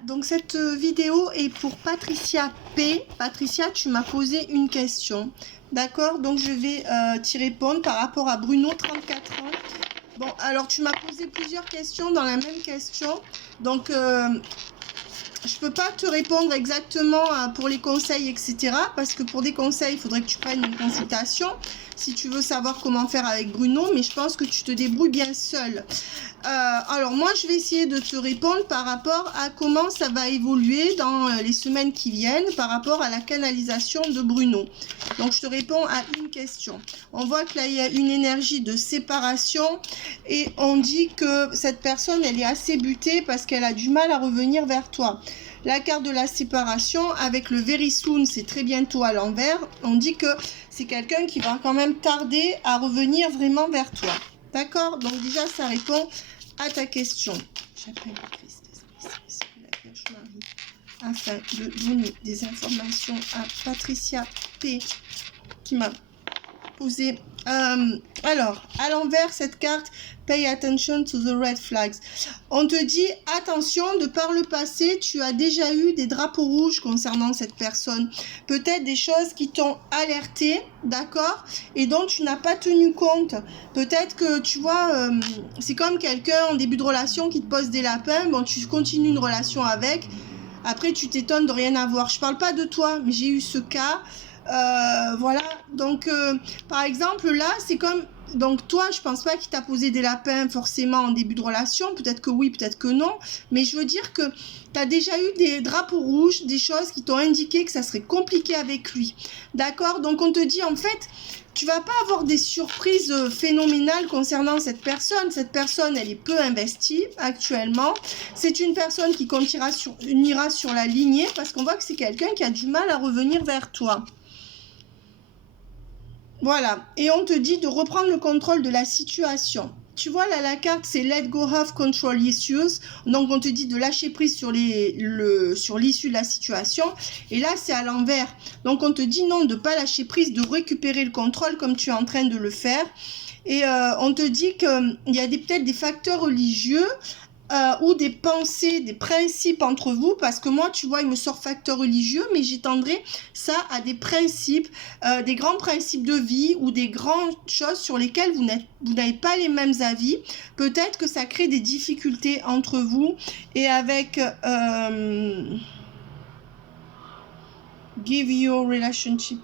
Donc cette vidéo est pour Patricia P. Patricia, tu m'as posé une question. D'accord, donc je vais t'y répondre par rapport à Bruno, 34 ans. Bon, alors tu m'as posé plusieurs questions dans la même question. Donc je peux pas te répondre exactement pour les conseils, etc. Parce que pour des conseils, il faudrait que tu prennes une consultation si tu veux savoir comment faire avec Bruno. Mais je pense que tu te débrouilles bien seul. Alors moi, je vais essayer de te répondre par rapport à comment ça va évoluer dans les semaines qui viennent par rapport à la canalisation de Bruno. Donc je te réponds à une question. On voit que là, il y a une énergie de séparation et on dit que cette personne, elle est assez butée parce qu'elle a du mal à revenir vers toi. La carte de la séparation avec le very soon, c'est très bientôt à l'envers. On dit que c'est quelqu'un qui va quand même tarder à revenir vraiment vers toi. D'accord? Donc déjà, ça répond à ta question. J'appelle le Christ, la Vierge Marie, afin de donner des informations à Patricia P. qui m'a posé. Alors, à l'envers, cette carte, pay attention to the red flags. On te dit, attention, de par le passé, tu as déjà eu des drapeaux rouges concernant cette personne. Peut-être des choses qui t'ont alerté, d'accord, et dont tu n'as pas tenu compte. Peut-être que, tu vois, c'est comme quelqu'un en début de relation qui te pose des lapins. Bon, tu continues une relation avec. Après, tu t'étonnes de rien avoir. Je parle pas de toi, mais j'ai eu ce cas. Voilà, donc par exemple là c'est comme, donc toi je pense pas qu'il t'a posé des lapins forcément en début de relation, peut-être que oui, peut-être que non, mais je veux dire que tu as déjà eu des drapeaux rouges, des choses qui t'ont indiqué que ça serait compliqué avec lui, d'accord. Donc on te dit en fait tu vas pas avoir des surprises phénoménales concernant cette personne. Cette personne, elle est peu investie actuellement. C'est une personne qui ira sur la lignée parce qu'on voit que c'est quelqu'un qui a du mal à revenir vers toi. Voilà, et on te dit de reprendre le contrôle de la situation. Tu vois là, la carte c'est Let go of control issues. Donc on te dit de lâcher prise sur l'issue de la situation. Et là c'est à l'envers. Donc on te dit non, de ne pas lâcher prise, de récupérer le contrôle comme tu es en train de le faire. Et on te dit qu'il y a peut-être des facteurs religieux ou des pensées, des principes entre vous, parce que moi, tu vois, il me sort facteur religieux, mais j'étendrai ça à des principes, des grands principes de vie ou des grandes choses sur lesquelles vous n'avez pas les mêmes avis. Peut-être que ça crée des difficultés entre vous et avec give your relationship.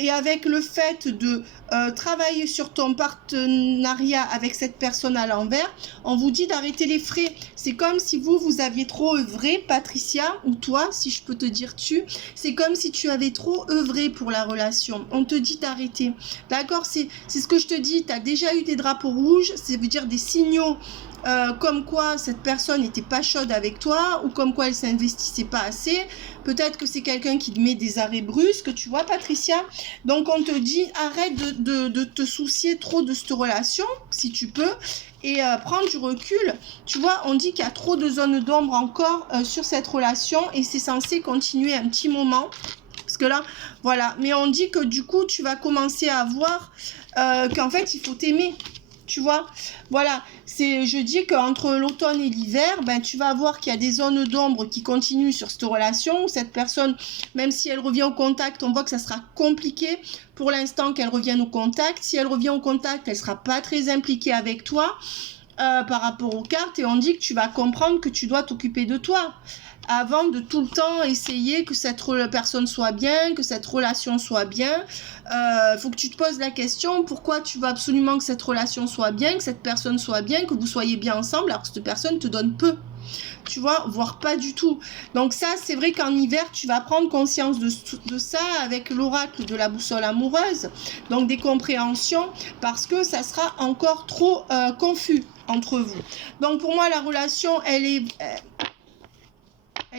Et avec le fait de travailler sur ton partenariat avec cette personne à l'envers, on vous dit d'arrêter les frais. C'est comme si vous aviez trop œuvré, Patricia, ou toi, si je peux te dire tu, c'est comme si tu avais trop œuvré pour la relation. On te dit d'arrêter. D'accord, c'est ce que je te dis, tu as déjà eu des drapeaux rouges, ça veut dire des signaux comme quoi cette personne n'était pas chaude avec toi ou comme quoi elle s'investissait pas assez. Peut-être que c'est quelqu'un qui te met des arrêts brusques, tu vois, Patricia. Donc on te dit arrête de te soucier trop de cette relation, si tu peux, et prends du recul. Tu vois, on dit qu'il y a trop de zones d'ombre encore sur cette relation et c'est censé continuer un petit moment. Parce que là, voilà. Mais on dit que du coup, tu vas commencer à voir qu'en fait, il faut t'aimer. Tu vois, voilà, je dis qu'entre l'automne et l'hiver, ben, tu vas voir qu'il y a des zones d'ombre qui continuent sur cette relation. Cette personne, même si elle revient au contact, on voit que ça sera compliqué pour l'instant qu'elle revienne au contact. Si elle revient au contact, elle sera pas très impliquée avec toi par rapport aux cartes. Et on dit que tu vas comprendre que tu dois t'occuper de toi avant de tout le temps essayer que cette personne soit bien, que cette relation soit bien. Faut que tu te poses la question, pourquoi tu veux absolument que cette relation soit bien, que cette personne soit bien, que vous soyez bien ensemble, alors que cette personne te donne peu. Tu vois, voire pas du tout. Donc ça, c'est vrai qu'en hiver, tu vas prendre conscience de ça avec l'oracle de la boussole amoureuse. Donc des compréhensions, parce que ça sera encore trop confus entre vous. Donc pour moi, la relation, elle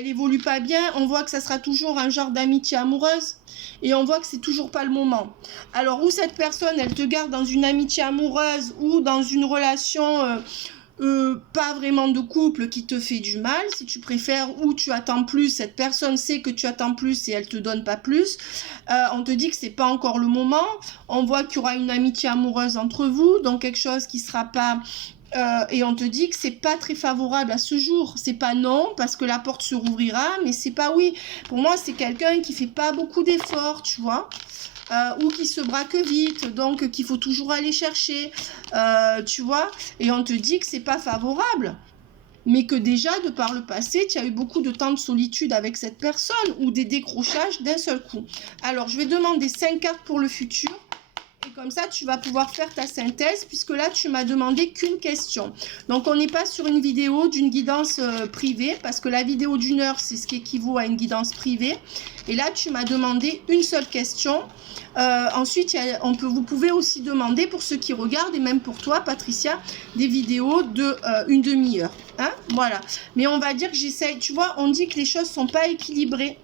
évolue pas bien. On voit que ça sera toujours un genre d'amitié amoureuse et on voit que c'est toujours pas le moment. Alors où cette personne, elle te garde dans une amitié amoureuse ou dans une relation pas vraiment de couple qui te fait du mal, si tu préfères, ou tu attends plus, cette personne sait que tu attends plus et elle te donne pas plus. On te dit que c'est pas encore le moment. On voit qu'il y aura une amitié amoureuse entre vous, donc quelque chose qui sera pas Et on te dit que c'est pas très favorable à ce jour. C'est pas non, parce que la porte se rouvrira, mais c'est pas oui. Pour moi, c'est quelqu'un qui fait pas beaucoup d'efforts, tu vois. Ou qui se braque vite, donc qu'il faut toujours aller chercher, tu vois. Et on te dit que c'est pas favorable. Mais que déjà, de par le passé, tu as eu beaucoup de temps de solitude avec cette personne ou des décrochages d'un seul coup. Alors, je vais demander 5 cartes pour le futur. Et comme ça, tu vas pouvoir faire ta synthèse, puisque là, tu m'as demandé qu'une question. Donc, on n'est pas sur une vidéo d'une guidance privée, parce que la vidéo d'1 heure, c'est ce qui équivaut à une guidance privée. Et là, tu m'as demandé une seule question. Ensuite, vous pouvez aussi demander, pour ceux qui regardent, et même pour toi, Patricia, des vidéos de une demi-heure. Hein, voilà. Mais on va dire que j'essaye, tu vois, on dit que les choses ne sont pas équilibrées.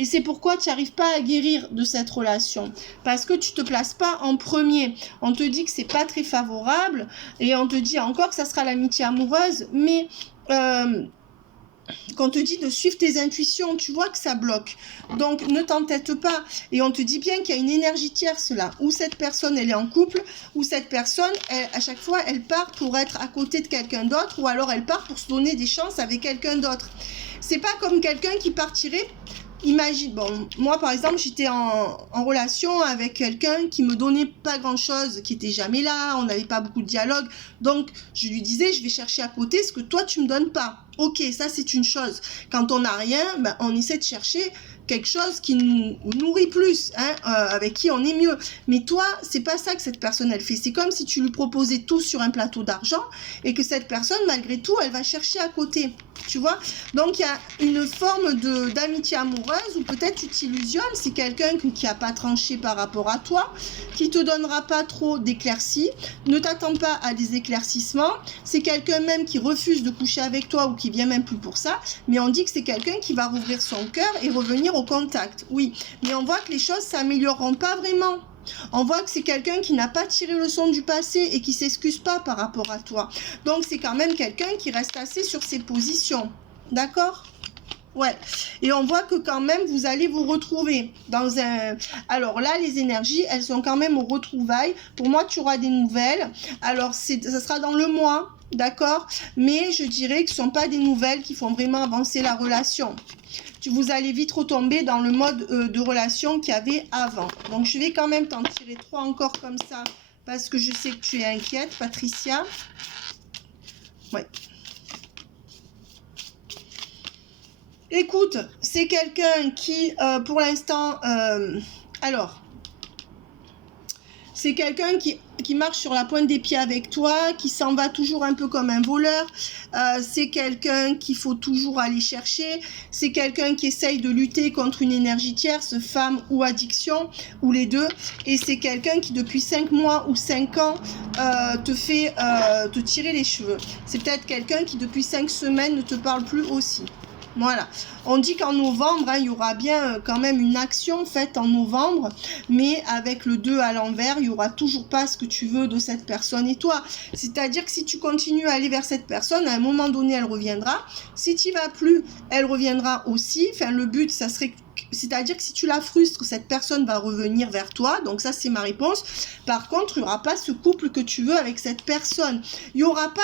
Et c'est pourquoi tu n'arrives pas à guérir de cette relation. Parce que tu ne te places pas en premier. On te dit que c'est pas très favorable. Et on te dit encore que ça sera l'amitié amoureuse. Mais qu'on te dit de suivre tes intuitions, tu vois que ça bloque. Donc ne t'entête pas. Et on te dit bien qu'il y a une énergie tierce là. Où cette personne, elle est en couple. Où cette personne, à chaque fois, elle part pour être à côté de quelqu'un d'autre. Ou alors elle part pour se donner des chances avec quelqu'un d'autre. C'est pas comme quelqu'un qui partirait... Imagine, bon, moi par exemple, j'étais en relation avec quelqu'un qui me donnait pas grand chose, qui était jamais là, on n'avait pas beaucoup de dialogue. Donc, je lui disais, je vais chercher à côté ce que toi tu me donnes pas. Ok, ça c'est une chose. Quand on n'a rien, ben, on essaie de chercher quelque chose qui nous nourrit plus, hein, avec qui on est mieux. Mais toi, c'est pas ça que cette personne elle fait. C'est comme si tu lui proposais tout sur un plateau d'argent et que cette personne, malgré tout, elle va chercher à côté. Tu vois? Donc il y a une forme d'amitié amoureuse où peut-être tu t'illusionnes. C'est quelqu'un qui n'a pas tranché par rapport à toi, qui te donnera pas trop d'éclaircies. Ne t'attends pas à des éclaircissements. C'est quelqu'un même qui refuse de coucher avec toi ou qui vient même plus pour ça. Mais on dit que c'est quelqu'un qui va rouvrir son cœur et revenir au contact. Oui, mais on voit que les choses s'amélioreront pas vraiment. On voit que c'est quelqu'un qui n'a pas tiré le leçon du passé et qui s'excuse pas par rapport à toi. Donc c'est quand même quelqu'un qui reste assez sur ses positions. D'accord ? Ouais. Et on voit que quand même vous allez vous retrouver dans un... Alors là, les énergies, elles sont quand même aux retrouvailles. Pour moi, tu auras des nouvelles. Alors ça sera dans le mois, d'accord ? Mais je dirais que ce ne sont pas des nouvelles qui font vraiment avancer la relation. Vous allez vite retomber dans le mode de relation qu'il y avait avant. Donc, je vais quand même t'en tirer 3 encore comme ça, parce que je sais que tu es inquiète, Patricia. Ouais. Écoute, c'est quelqu'un qui, pour l'instant... alors, c'est quelqu'un qui marche sur la pointe des pieds avec toi, qui s'en va toujours un peu comme un voleur. C'est quelqu'un qu'il faut toujours aller chercher. C'est quelqu'un qui essaye de lutter contre une énergie tierce, femme ou addiction, ou les deux. Et c'est quelqu'un qui, depuis 5 mois ou 5 ans, te fait te tirer les cheveux. C'est peut-être quelqu'un qui, depuis 5 semaines, ne te parle plus aussi. Voilà, on dit qu'en novembre, hein, il y aura bien quand même une action faite en novembre, mais avec le 2 à l'envers, il n'y aura toujours pas ce que tu veux de cette personne et toi. C'est-à-dire que si tu continues à aller vers cette personne, à un moment donné, elle reviendra. Si tu n'y vas plus, elle reviendra aussi. Enfin, le but, ça serait... C'est-à-dire que si tu la frustres, cette personne va revenir vers toi. Donc ça, c'est ma réponse. Par contre, il n'y aura pas ce couple que tu veux avec cette personne. Tu n'auras pas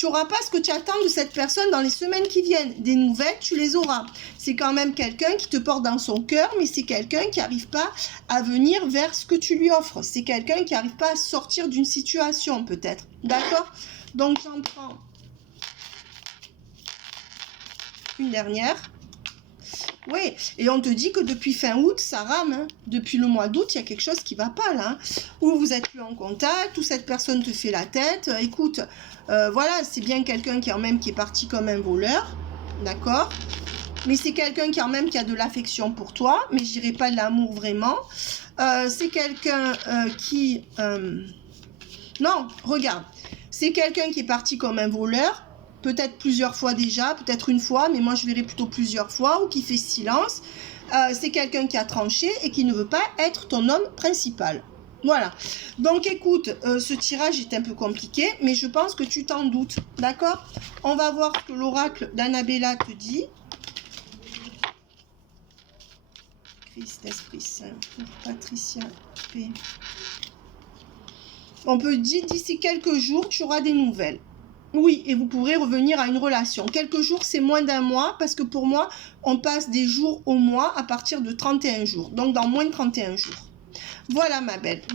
ce que tu attends de cette personne dans les semaines qui viennent. Des nouvelles, tu les auras. C'est quand même quelqu'un qui te porte dans son cœur, mais c'est quelqu'un qui n'arrive pas à venir vers ce que tu lui offres. C'est quelqu'un qui n'arrive pas à sortir d'une situation, peut-être. D'accord? Donc, j'en prends une dernière. Oui, et on te dit que depuis fin août, ça rame. Hein. Depuis le mois d'août, il y a quelque chose qui ne va pas là. Hein. Ou vous êtes plus en contact, ou cette personne te fait la tête. Écoute, voilà, c'est bien quelqu'un qui est parti comme un voleur. D'accord ? Mais c'est quelqu'un qui a de l'affection pour toi, mais je dirais pas de l'amour vraiment. C'est quelqu'un qui... Non, regarde. C'est quelqu'un qui est parti comme un voleur. Peut-être plusieurs fois déjà, peut-être une fois, mais moi je verrais plutôt plusieurs fois, ou qui fait silence. C'est quelqu'un qui a tranché et qui ne veut pas être ton homme principal. Voilà. Donc écoute, ce tirage est un peu compliqué, mais je pense que tu t'en doutes. D'accord ? On va voir ce que l'oracle d'Annabella te dit. Christ, Esprit Saint, pour Patricia P. On peut dire d'ici quelques jours, tu auras des nouvelles. Oui, et vous pourrez revenir à une relation. Quelques jours, c'est moins d'un mois, parce que pour moi, on passe des jours au mois à partir de 31 jours. Donc, dans moins de 31 jours. Voilà, ma belle.